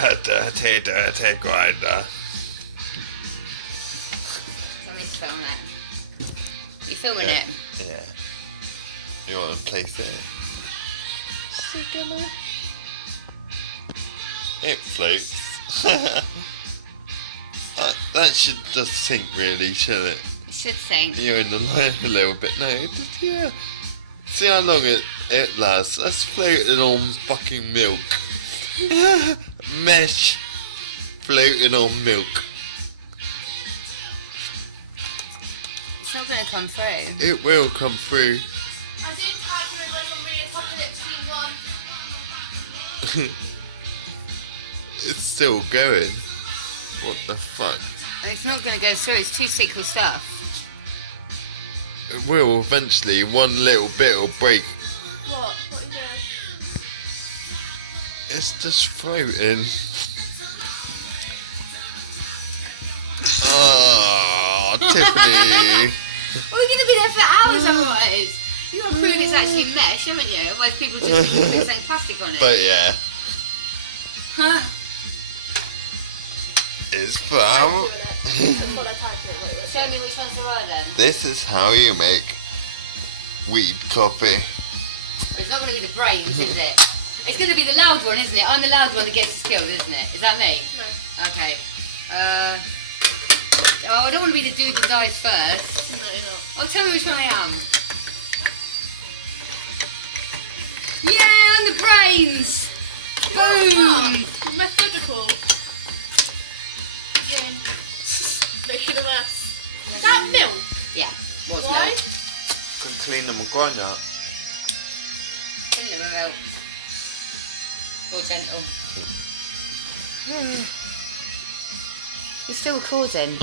A dirty, dirty grinder. Somebody's filming it. You filming it? Yeah. You want to place it? It floats. That should just sink really, shouldn't it? It should sink. You're in the line a little bit. No, yeah. See how long it lasts. That's floating on fucking milk. Mesh floating on milk. It's not going to come through. It will come through. I did type in it on me apocalypse scene 1. It's still going. What the fuck? It's not going to go through. It's too sick with stuff. It will eventually. One little bit will break. What? What are you doing? It's just floating. Oh, Tiffany. We're going to be there for hours otherwise. You've got to prove it's actually mesh, haven't you? Otherwise people just put some plastic on it. But yeah. Huh? It's fun. That's what I typed in. Wait. Show me which one's the right then. This is how you make weed coffee. It's not going to be the brains, is it? It's going to be the loud one, isn't it? I'm the loud one that gets us killed, isn't it? Is that me? No. Okay. Oh, I don't want to be the dude that dies first. No, you're not. Oh, tell me which one I am. Yeah, I'm the brains! Boom! Methodical. Yeah. Making a mess. Is that milk? Yeah. What's Why? milk? Can clean them grinder. Clean them with milk. Or gentle. You're still recording.